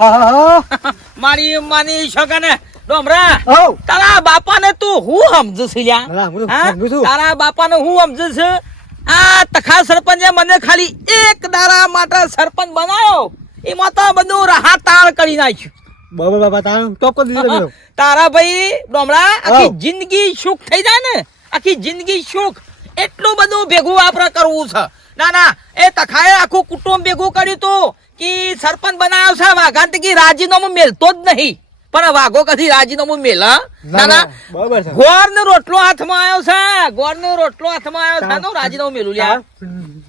મારી માની છોકરાને ડોમરા તારા બાપાને તું હું સમજુ છું લ્યા? હા, હું તો હા? સમજુ છું. તારા બાપાને હું સમજુ આ તખા સરપંચે મને ખાલી એક દારા માટે સરપંચ બનાવ્યો એમાં તો બધું રાહતાળ કરી નાખ્યું. બરાબર બાબા તારું ટોપ કરી દીધું તારા ભાઈ ડોમરા આખી જિંદગી સુખ થઈ જાય ને? આખી જિંદગી સુખ. એટલું બધું ભેગું આપણે કરવું છે. ના ના એ તખાએ આખું કુટુંબ ભેગું કર્યું તું. કે સરપંચ બનાવ્યો છે? વાઘાંત કે રાજીનામું મેલતો જ નહીં. પણ વાઘો કદી રાજીનામું મેલ હા? ના ના બરાબર નો રોટલો હાથમાં આવ્યો છે ગોર નો રોટલો હાથમાં આવ્યો છે નો રાજીનામું મેલું લ્યા.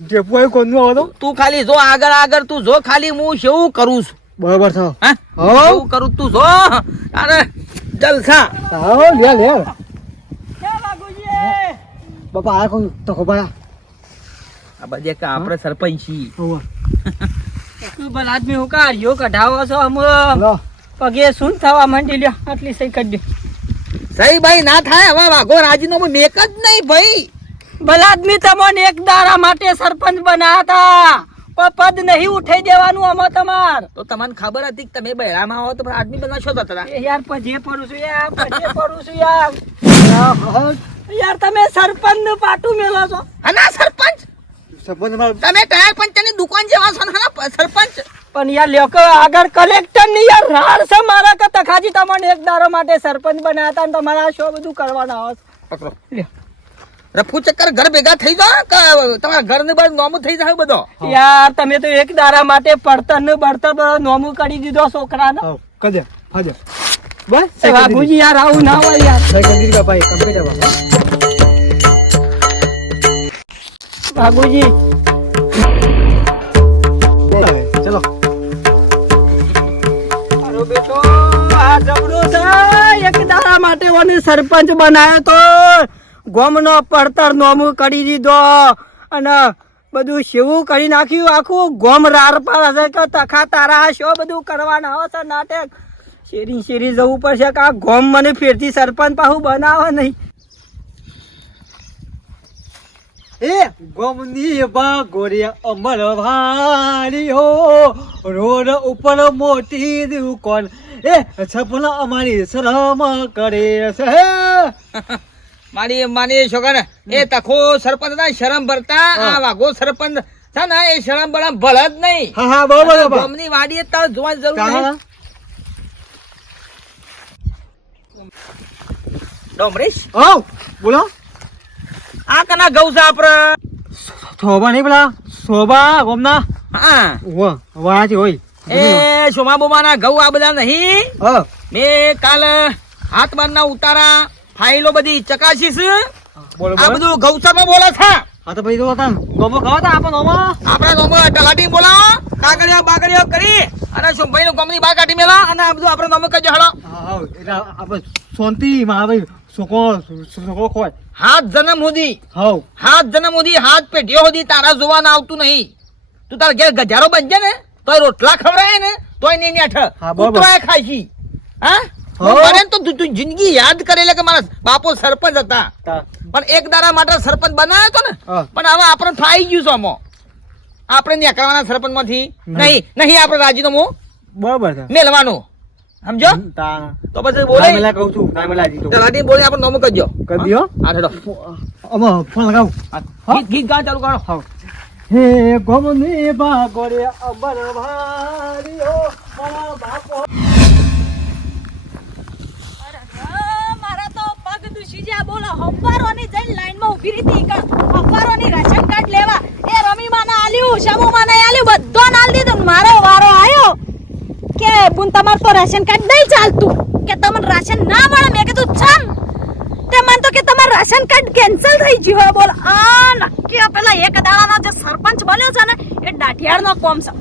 ટેપુ આવ્યું કોણનું આવે તું? ખાલી જો આગળ આગળ તું જો ખાલી હું શું કરું છું? બરાબર છે. હા? હઉ. કરું તું જો? અરે જલસા આવો લે લે બાપા આ કોણ? તો ખબર આ બધે કે આપણે સરપંચ. છીએ ભલ આદમી હું કાઢ્યો કઢાવો છો અમ પગે શું થવા માંડી લ્યો આટલી સહી કરી દે. સહી ભાઈ ના થાય હવે વાઘો રાજીનામું મેક જ નહીં ભાઈ. ભલ આદમી તમને એક દારા માટે સરપંચ હતા. પણ પદ નહીં ઉઠાઈ દેવાનું આમાં તમાર. તો તમને ખબર હતી કે તમે બહેરામાં આવો તો આદમી બનાવશો છો તરા યાર પછી પડું છું યાર પછી પડું છું યાર. યાર તમે સરપંચનું પાટું મેલો છો. અને સરપંચ. સંબંધ તમે દુકાન જેવા છો ને સરપંચ. પણ યાર લોકો આગળ કલેક્ટરની યાર રાડ છે મારા કરતા ખાજી તમને એક દાડો માટે સરપંચ બનાયા હતા ને તમારા શો બધું કરવાના આવે પકડો. રફુ ચક્કર ઘર ભેગા થઈ જાઓ કે તમારા ઘર ને બાર નોમું થઈ જાય બધો? યાર તમે તો એક દારા માટે પડતર ને બળતર નોમું કરી દીધો છોકરાને. કદે બસ બાબુજી યાર આવું ના હોય યાર. બાપા વાઘુજી ચલો. મારો બેટો આ જબરો છે. એક દાડા માટે મને સરપંચ બનાવ્યો તો. ગોમનો પડતર નોમું કરી દીધો. અને બધું શેવું કરી નાખ્યું. આખું ગોમ રાર પાર હશે કે તખા તારા શો બધું કરવાના હશે છે નાટક. શેરી શેરી જવું પડશે કે આ ગોમ મને ફેરથી સરપંચ પાછું બનાવે નહીં. એ ગોમની બાગોરિયા અમર ભારીઓ રોડ ઉપર મોટી દુકાન. એ છપન અમારી શરમ કરે છે. મારી માની છોકરા એ તખો સરપંચ ના શરમ ભરતા આ વાઘો સરપંચ છે ને એ શરમ બરમ ભળ જ નહીં. હા હા બરોબર. ગામની વાડીએ તાર જોવા જરૂર નહીં? ડોમરીશ? આવ બોલો. આ કના ગૌ છે આપડે શોભા નહીં પેલા? શોભા ગોમના? હા. વાહ હોય. એ સોમા બોમાના ગૌ આ બધા નહીં. હા. મેં કાલ હાથ બારના ઉતારા ફાઇલો બધી ચકાસીશ આ બધું ગૌસરમાં બોલે છે. હા તો ભાઈ તો હતા ગોમો ખાવા તા આપણ ઓમાં આપણા ગામમાં તલાટી બોલા. કાકડિયા બાકડિયા કરી. અને સોમભાઈ નું ગોમની બહાર કાઢી મેલા. અને આ બધું આપણે ગામમાં કરજો હળો. હા હા એટલે આપણે શાંતિ માં ભાઈ છોકો છોકો ખોય હાથ જન્મ સુધી હાવ. હાથ જન્મ સુધી હાથ પેઢીઓ સુધી તારા જોવાના આવતું નહીં. તું તારા ઘેર ગજારો બનજે ને તોય રોટલા ખવડાય ને તોય નહીં નેઠ બરાબર. કૂતરાય હા? મને તો તું જિંદગી યાદ કરેલા કે મારા બાપો સરપંચ હતા. પણ એક દારા માટે સરપંચ બનાવ્યો હતો ને પણ હવે આપણે ફાઈ ગયું છે અમો આપણે નીકળવાના સરપંચમાંથી નહીં. નહીં આપણે રાજીનામું બરાબર મેલવાનું સમજો? તો પછી બોલે. મેલા કહું છું ના મેલા જીતો. તલાટી બોલે આપણ નોમ કરજો કરી દ્યો. હા હેડો. આમાં ફોન લગાવ. ગીત ગીત ગા ચાલુ કરો. હે. ગોમની બાગોરે અબર ભારીઓ મારા બાપો. મારા તો પગ દુશી જ્યાં બોલો હંપારોની જઈને લાઈનમાં ઊભી કણ હંપારોની રાશન કાર્ડ લેવા. એ રમીમાને આલ્યું શમુમાને આલ્યું બધોને આલી દીધું ને મારો વારો આવ્યો કે બુન તમાર તો રાશન કાર્ડ નહીં ચાલતું. કે તમને રાશન ના મળે? મેં કીધું, છમ. તે મન તો કે તમારું રાશન કાર્ડ કેન્સલ થઈ ગયું હોય. બોલ, આ નક્કી પેલા એક દાડાનો જે સરપંચ બન્યો છે ને, એ દાઢિયાળનો કોમ છે.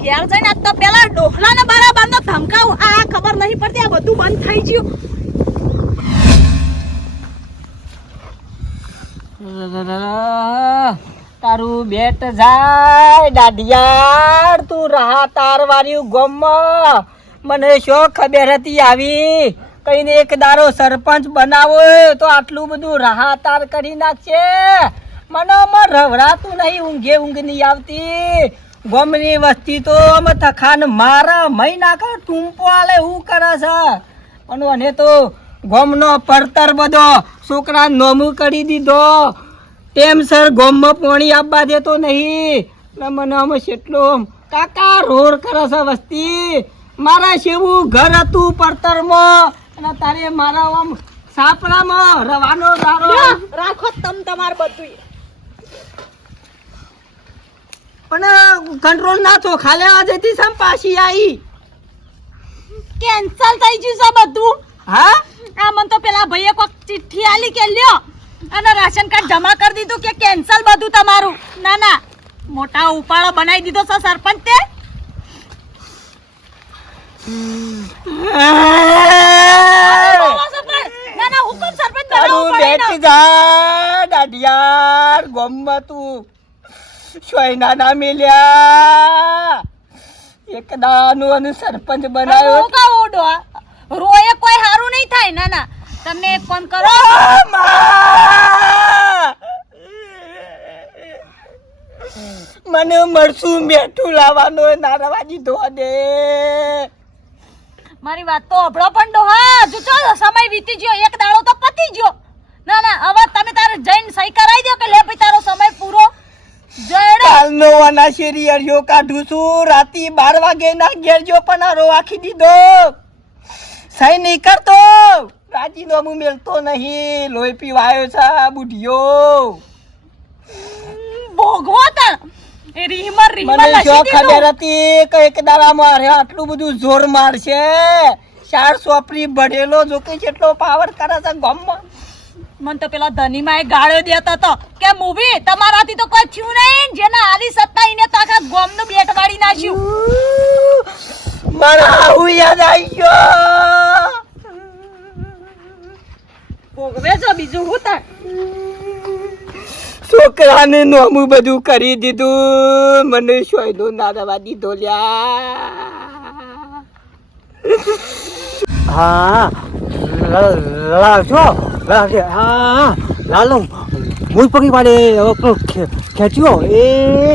ઘેર જઈને તો પેલા ડોહલાને બરાબરનો ધમકાવું આ ખબર નહીં પડતી, આ બધું બંધ થઈ ગયું. તારું બેટ જાય દાઢિયાર, તું રહા તાર વાળ્યું ગમ. મને શું ખબર હતી આવી. કઈને એક દારો સરપંચ બનાવો તો આટલું બધું રહા તાર કરી નાખશે. મનોમાં રવડાતું નહીં, ઊંઘે ઊંઘ નહીં આવતી. ગોમની વસ્તી તો અમે તખાન મારા મહી નાખા ટૂંપો આલે હું કરે છે. મને તો ગમનો પડતર બધો છોકરા નોમું કરી દીધો. ટેમસર ગોમમાં પાણી આપવા દેતો નહીં. ને મને કેટલો કાકા રોડ કરે છે વસ્તી. મારા શેવું ઘર હતું પડતરમાં. અને તારે મારા આમ સાપરામાં રવાનો દારો રાખો તમ તમાર બધું પણ કંટ્રોલ ના થયો ખાલે આજેથી સમ પાછી આવી કેન્સલ થઈ ગયું છે બધું. હા? આ મને તો પેલા ભાઈએ કોક ચિઠ્ઠી આલી કે લ્યો. અને રાશન કાર્ડ જમા કરી દીધું કે કેન્સલ બધું તમારું. ના ના. મોટા ઉપાડો બનાવી દીધો છે સરપંચ તે. સરપંચ. બનાવ્યો. રોયે કોઈ સારું નહીં થાય. ના ના. તમને એક ફોન કરો. મને મળશું મેઠું લાવવાનો નારાવાજી ધોવા દે. મારી વાત તો અભળો પણ ડોહા જો ચો સમય વીતી ગયો એક દાડો તો પતી ગયો. ના ના હવે તમે તારે જઈને સહી કરાવી દો કે લે ભાઈ તારો સમય પૂરો. કાલનો વાના શેરી અરિયો કાઢું છું રાતી બાર વાગે ના ઘેર જો આરો આખી દીધો. સહી નહીં કરતો. રાજીનામું મેલતો નહીં. લોહી પીવાયો છે બુઢિયો ભોગવો એ રીમર રીમર મને જો ખબર હતી કે એક દાડા મારે આટલું બધું જોર મારશે. ચાર સોપરી ભડેલો જો કે જેટલો પાવર કરે છે ગમમાં. મને તો પેલા ધની માં ગાળ્યો દેતો હતો કે મૂવી તમારાથી તો કોઈ થયું નહીં. જેના આલી સત્તા ઈને તો આખા ગોમનું બેટ વાળી નાખ્યું. મારા આવું યાદ આવી ગયો. ભોગવે છો બીજું હું તણ છોકરાને નોમું બધું કરી દીધું. મને સોયનો નારવા દીધો લ્યા. હા. લાવજો હા. લાલો મૂળ પગી પાડે. ખેંચ્યો. એ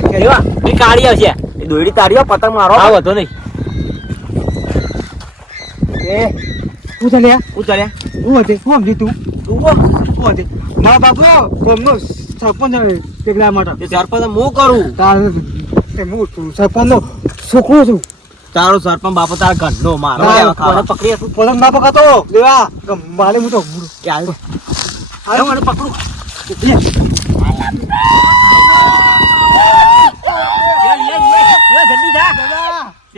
ખેંચ્યો. એ કાળી આવશે એ દોયડી તારીઓ પતંગ મારો. આ વધો નહીં. એ શું ચાલ્યા શું ચાલ્યા હું હતી શું સમજી તું તું શું હતી મારા બાપુ ગમનો સરપંચ પેગલા માટે સરપંચ હું કરું તાર એ હું છું સરપંચનો છોકરો છું તારો સરપંચ બાપો તાર ગંડો મારો પકડી પતંગ ના પકડતો દેવા મારે હું તો આવ્યો મને પકડું જલ્દી જા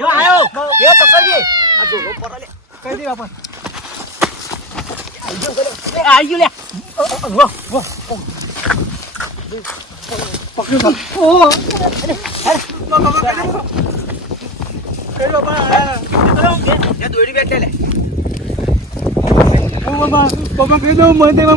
આવ્યો પકડજે આ જો પર કઈ દે બાપા આવી લે કહી દઉં મને મને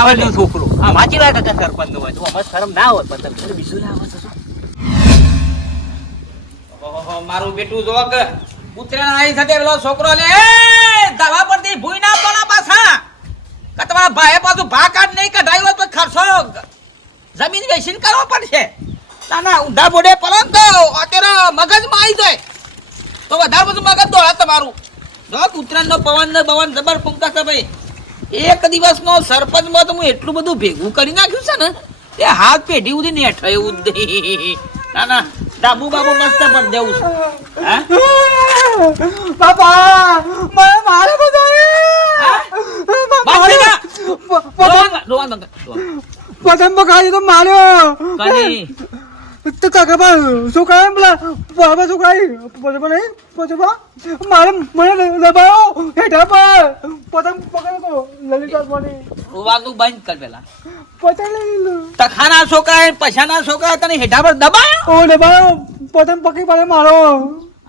પકડો છોકરો. આ વાંચી વાત હતા સરપંચ નો તો અમાર શરમ ના હોત પણ તમે. બીજું લાવો છો મારું બેટું જો કે ઉતરેણ આવી સાથે પેલો છોકરો લે દવા પરથી ભૂઈ ના પડો પાછા. કે તમારા ભાઈ પાછું ભા કાઢ નહીં કઢાયું હોય તો ખર્ચો જમીન વેચીને કરવો પડશે. ના ના ઊંધા બોડે પડો તો અત્યારે મગજમાં આવી જાય. તો વધારે બધું મગજ દોડે તમારું. જો ઉત્તરાયણ નો પવન ને પવન જબર ફૂંકા છે ભાઈ. એક દિવસનો સરપંચમાં તો હું એટલું બધું ભેગું કરી નાખ્યું છે ને એ હાથ પેઢી સુધી ને થયું જ નહીં. ના ના ડાબુ બાબુ મસ્ત પર દેવું છે. હા? બાપા મને મારે બધા બાપ રે બા. રોવાન- રોવાન બંધ પતંગ પકાડી તો માર્યો. તો કાકા પણ શું કહે પેલા? બાબા છોકરા પતંગ નહીં? પતંગ મારે મને દબાવો હેઠા પર પતંગ પકડ્યો તો લલિતા બોલી રોવાનું બંધ કર પેલા. પતંગ તખાના છોકરા પછાના છોકરા તને હેઠા પર દબાયો? ઓ દબાયો. પતંગ પકડી પડે મારો.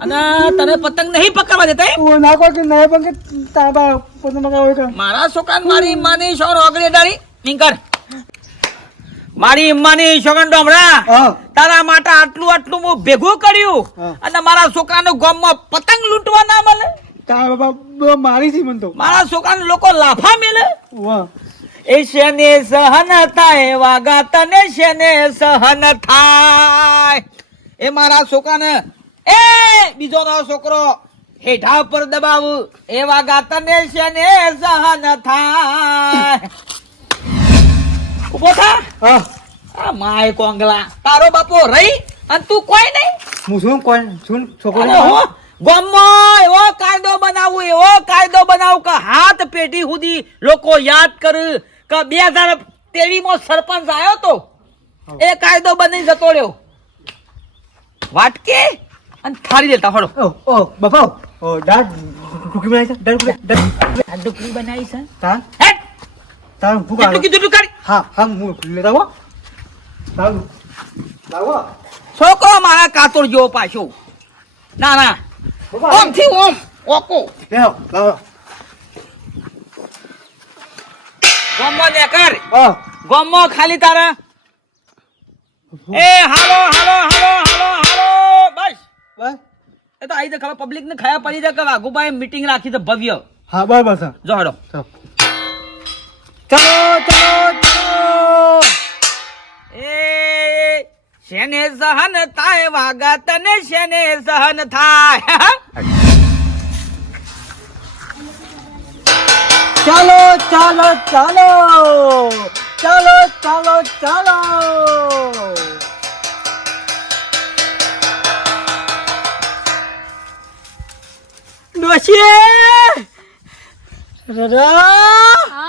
અને તને પતંગ નહીં પકડવા દેતા? ઓ ના કો કે નહીં પકડ તાબા પતંગ પકડાવે મારા છોકરા મારી માની શોર ઓગળી ડાળી નીકળ મારી ઇમ્માની સોગન ડોમરા. તારા માટે આટલું આટલું હું ભેગું કર્યું. અને મારા છોકરાનો ગામમાં પતંગ લૂંટવા ના મળે? મારી મને તો. મારા છોકરાને લોકો લાફા મેલે? એ શેને સહન થાય વાગા તને શેને સહન થાય? એ મારા છોકરાને એ બીજો નો છોકરો હેઠા પર દબાવું. એ વાગા તને શેને સહન થાય? ઊભો થા. આ માય કોંગલા. તારો બાપો રહી અને તું કોઈ નહીં. હું શું કોણ? શું છોકરો હું ગામમાં એવો કાયદો બનાવું એવો કાયદો બનાવું કે હાથ પેટી સુધી લોકો યાદ કરે કે બે હજાર તેવી માં સરપંચ આવ્યો તો. એ કાયદો બની જતો રહ્યો. વાટકે અને થાળી દેતા હળો. ઓ બફાવ ઓ કુકી બનાવી છે? દાદ કુકી બનાવી છે? તાર હેટ! તાર આવે. કીધું તું હા હા હું લેતા આવો સારું લાવો. છોકરો મારા કાતર જેવો પાછો. ના ના. ઓમથી ઓમ ઓકો. લેવો લાવો. ગામમાં ને કર. હા. ખાલી તારા. એ હાલો હાલો હાલો હાલો હાલો. બસ. બસ. એ તો આવી ખબર પબ્લિક ને ખાયા પડી જાય કે વાઘુભાઈ મીટિંગ રાખી છે ભવ્ય. હા બસ બસ જો હડો. ચલો ચલો શેને સહન થાય વાગા તને શેને સહન થાય? ચાલો ચાલો ચાલો! ચાલો ચાલો ચાલો! ડોશી! રરા! હા?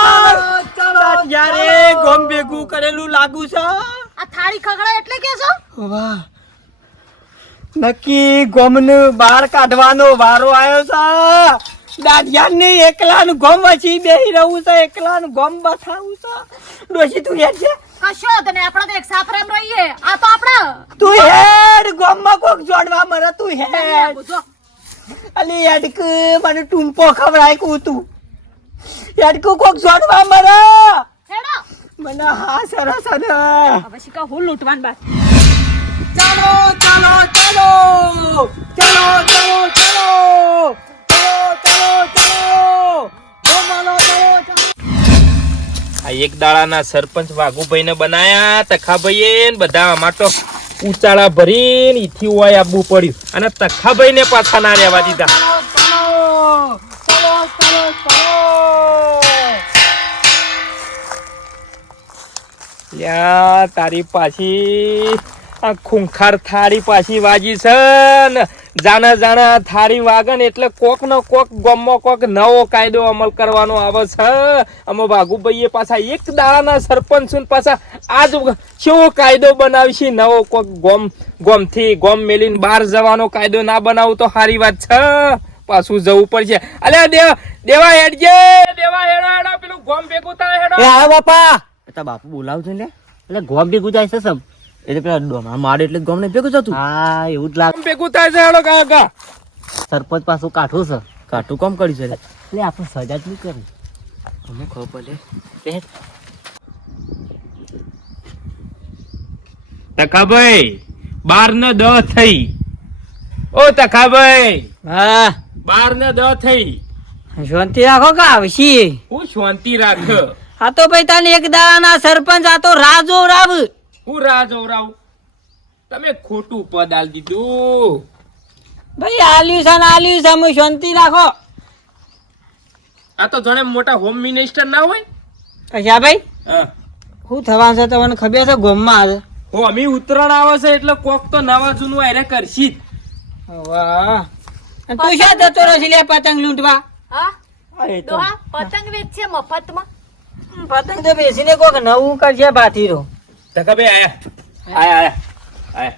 જ્યારે ગોમ ભેગું કરેલું લાગુ છે? આ થાળી ખગડા એટલે કે છો? વાહ. નક્કી ગોમને બહાર કાઢવાનો વારો આવ્યો છે. દાદિયાને એકલાનું ગોમ વચ્ચે બેહી રહું છે એકલાનું ગોમ બથાવું છે. ડોશી તું હેડ છે કશો તને આપણે તો એક સાફરામ રહીએ. આ તો આપણે. તું હેડ ગોમમાં કોક જોડવા મરે તું હેડ. અલી હેડક મને ટૂંપો ખવડાય કું તું. હેડક કોક જોડવા મરે. હેડો. મને હા સરસ અને હવે શીખા હું લૂંટવાન બાદ ચાલો ચાલો ચાલો. ચાલો ચાલો ચાલો. ચાલો ચાલો ચાલો. ગોમાલો ચાલો ચાલો આ એક દાડાના સરપંચ વાઘુભાઈને બનાયા તખાભાઈએ ને બધા અમાર તો ઉચાળા ભરીને ઈથી હોય આવવું પડ્યું. અને તખાભાઈને પાછા ના રહેવા દીધા. લ્યા તારી પાછી આ ખૂંખાર થાળી પાછી વાજી છે જાણે જાણે આ થાળી વાગે એટલે કોક નો કોક ગમમાં કોક નવો કાયદો અમલ કરવાનો આવે છે. અમે ભાગુભાઈએ પાછા એક દાડાના સરપંચ પાછા આજ કેવો કાયદો બનાવશે નવો કોક ગોમ ગોમથી ગોમ મેલીને બહાર જવાનો કાયદો ના બનાવું તો સારી વાત છે. પાછું જવું પડશે. અલ્યા દેવા દેવા હેડજે, દેવા હેડો હેડો, પેલું ગોમ ભેગું થાય, હેડો. બાપા. તારા બાપુ બોલાવજો ને. એટલે ગોમ ભેગું જાય છે સમ. એટલે પેલા ડોમા માડે એટલે ગોમ ને ભેગું જતું. હા એવું જ લાગે. ભેગું થાય છે હેડો કાકા સરપંચ પાછું કાઠું છે. કાઠું કોમ કર્યું છે? એટલે આપણે સજા જ નહીં કરી અમે ખબર લે તખાભાઈ બાર ને દ થઈ. ઓ તખાભાઈ. હા. બાર ને દ થઈ. શાંતિ રાખો કે આવશી? હું શાંતિ રાખ. આ તો ભાઈ તને એક દાડાના સરપંચ આ તો રાજો રાવ. હું રાજો રાવ? તમે ખોટું પદ આલ દીધું. ભાઈ આલ્યું છે આલ્યું છે હું શાંતિ રાખો. આ તો જણે મોટા હોમ મિનિસ્ટર ના હોય? કશા ભાઈ હા. શું થવાનું છે તમને ખબર છે ગોમમાં આજે? હો અમી ઉત્તરાયણ આવે છે એટલે કોક તો નવા જૂનું આરે કરશી વાહ. અને તું શા જતો રહે છે લે પતંગ લૂંટવા? હા? પતંગ વેચશે મફતમાં. પતંગ તો બેસીને કોક નવું કરશે બાથીરો તખાભાઈ આયા આયા. આયા. આયા.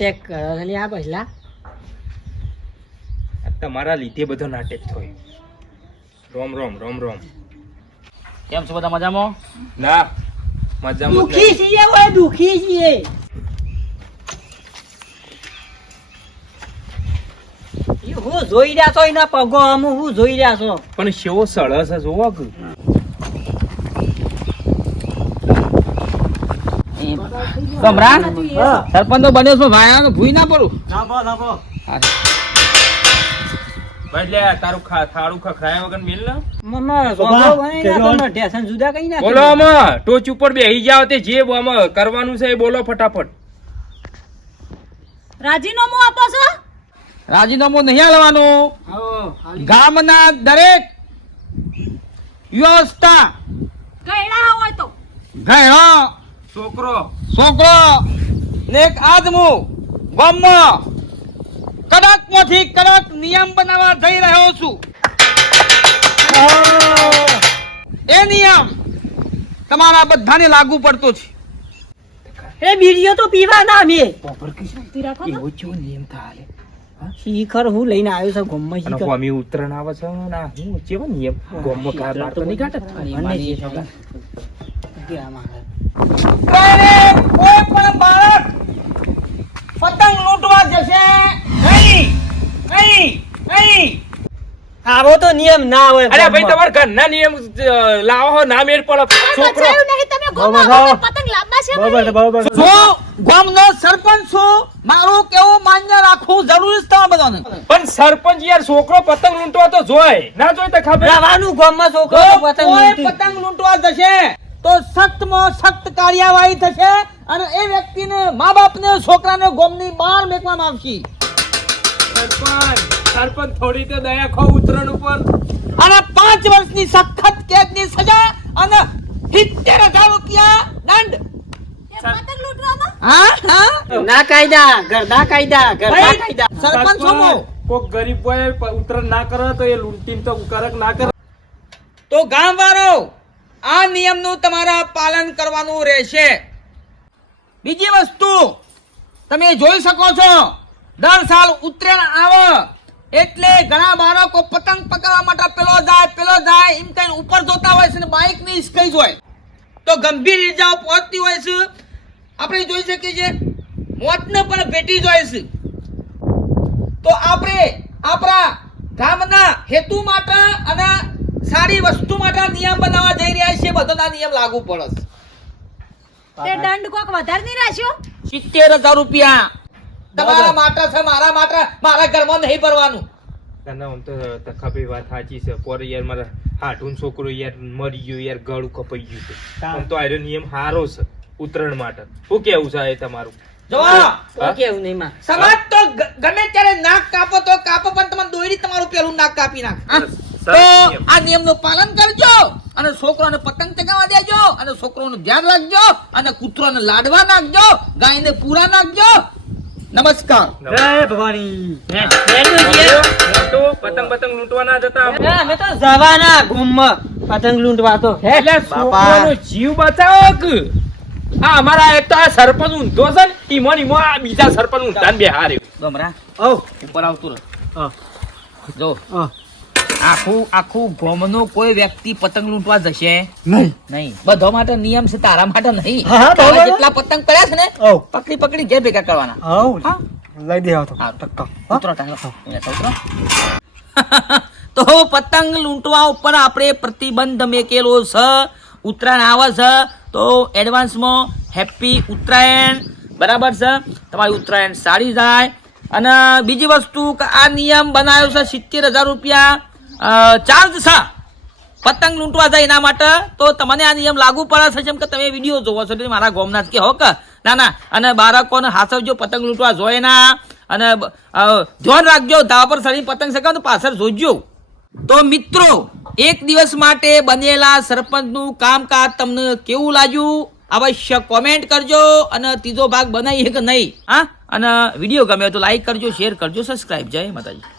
નાટક કરો છો આ પહેલા. તમારા લીધે બધો નાટક થયો. રોમ રોમ રોમ રોમ. કેમ છો બધા મજામાં? ના મજામાં દુખી છીએ ઓય દુખી છીએ. હું જોઈ રહ્યા છો એના પગો અમુ હું જોઈ રહ્યા છો. પણ શેવો સળસ છે જોવો કે સરપંચ તો બન્યો છો ભાઈ તો ભૂઈ ના પડું. ભાઈ લે તારું થાળું ખખડાયા વગર મિલ ને. બની ના તો જુદા કઈ ના બોલો આમાં ટોચ ઉપર બેહી જાવ તે જે આમાં કરવાનું છે એ બોલો ફટાફટ. રાજીનામું આપો છો? રાજીનામું નહીં આલવાનું. ગામના દરેક વ્યવસ્થા ગયડા હોય તો. ઘેણો છોકરો. છોકરો ને એક આદમુ ગામમાં કડકમાંથી કડક નિયમ બનાવવા જઈ રહ્યો છું. એ નિયમ તમારા બધાને લાગુ પડતો છે. એ બીડીઓ તો પીવા ના મે એવો જો નિયમ થાલે શીખર હું લઈને આવ્યો છું ગોમમાં શીખર. કોમી ઉતરણ આવે છે ના હું જેવો નિયમ? ગોમમાં કાર બાર તો નહીં કાઢે મને. કે આમાં. ઉત્તરાયણે કોઈ પણ બાળક પતંગ લૂંટવા જશે. નહીં. નહીં. નહીં. આવો તો નિયમ ના હોય અરે ભાઈ. તમારા ઘરના નિયમ લાવો ના મેળ પડે. છોકરો. ગોમાં સરપંચ છું મારું કેવું માન્ય રાખવું જરૂરી છે તમારા બધાને? પણ સરપંચ યાર છોકરો પતંગ લૂંટવા તો જોય. ના જોય તો ખબર. રહેવાનું ગોમમાં છોકરો પતંગ પતંગ લૂંટવા જશે તો સખ્તમાં સખ્ત કાર્યવાહી થશે અને એ વ્યક્તિને મા બાપને છોકરાને ગોમની બહાર મેકવામાં આવશે. સરપંચ સરપંચ થોડી તો દયા ખો ઉતરણ ઉપર. અને પાંચ વર્ષની સખત કેદની સજા અને સિત્તેર હજાર રૂપિયા દંડ. ના કાયદા ઘરના કાયદા ઘરના કાયદા. સરપંચ કોક ગરીબ હોય ઉતરણ ના કરે તો એ લૂંટીને તો કરક ના કરે. તો ગામ વાળો આ નિયમનું તમારા પાલન કરવાનું રહેશે. બીજી વસ્તુ તમે જોઈ શકો છો દર સાલ ઉત્તરાયણ આવે એટલે ઘણા બાળકો પતંગ પકડવા માટે પેલો જાય પેલો જાય એમ કઈ ઉપર જોતા હોય છે ને બાઇકની સ્કઈ હોય. તો ગંભીર ઇજાઓ પહોંચતી હોય છે. આપણે જોઈ શકીએ છીએ મોતને પણ ભેટી જાય છે. તો આપણે આપણા ગામના હેતુ માટે અને સારી વસ્તુ માટે નિયમ બનાવવા જઈ રહ્યા છીએ. બધાના નિયમ લાગુ પડે તે દંડ કોક વધારે નહીં રાખ્યો? સિત્તેર હજાર રૂપિયા. તમારા માટે છે મારા માટે મારા ઘરમાં નહીં ભરવાનું. તને આમ તો તખાપી વાત સાચી છે. પર યાર મારા હાઠું છોકરો યાર મરી ગયો યાર ગળું કપાઈ ગયું છે. આમ તો આનો નિયમ સારો છે ઉત્તરાયણ માટે. શું કેવું છે તમારું? જો કેવું નહીં માં? સમાજ તો ગમે ત્યારે નાક કાપો તો કાપો પણ તમે દોરી તમારું પેલું નાક કાપી નાખ. તો નિયમ. આ નિયમનું પાલન કરજો અને છોકરાને પતંગ ચગાવવા દેજો અને છોકરાનું ધ્યાન રાખજો અને કૂતરાને લાડવા નાખજો ગાયને પૂરા નાખજો. નમસ્કાર. જય ભવાની. પતંગ પતંગ લૂંટવા ના જતા. અમે તો જવાના ગોમમાં પતંગ લૂંટવા તો એટલે છોકરાનો જીવ બચાવો કે આ અમારા એક તો આ સરપંચ ઊંધો છે ને ઈમો ઈમો આ બીજા સરપંચ ઊંધા ને બેહારે ગમરા ઓ. ઉપર આવતું રહે. જો. હા. આખું આખું ગામનો કોઈ વ્યક્તિ પતંગ લૂંટવા જશે? નહીં. નહીં. બધો માટે નિયમ છે તારા માટે નહીં. જેટલા પતંગ પડ્યા છે ને પકડી પકડી ઘેર ભેગા કરવાના. લઈ દે તો પતંગ લૂંટવા ઉપર આપણે પ્રતિબંધ મેકેલો છે. ઉત્તરાયણ આવે છે. તો એડવાન્સમાં હેપી ઉત્તરાયણ. બરાબર છે? તમારી ઉત્તરાયણ સારી જાય. અને બીજી વસ્તુ કે આ નિયમ બનાવ્યો છે સિત્તેર હજાર રૂપિયા. ચાર્જ છે. પતંગ લૂંટવા જાય એના માટે તો તમને આ નિયમ લાગુ પડે જેમ કે તમે વીડિયો જોવો છો મારા ગોમનાથ કે હોક ના ના, અને બાળકોને હાસવજો પતંગ લૂંટવા જોઈએ ના, અને ધ્યાન રાખજો ધાવા પર સડી પતંગ શકાવ તો પાછળ જોજો. તો મિત્રો, એક દિવસ માટે બનેલા સરપંચનું કામકાજ તમને કેવું લાગ્યું? અવશ્ય કોમેન્ટ કરજો, અને ત્રીજો ભાગ બનાવીએ કે નહીં? હા? અને વીડિયો ગમે તો લાઈક કરજો શેર કરજો સબસ્ક્રાઈબ જય માતાજી.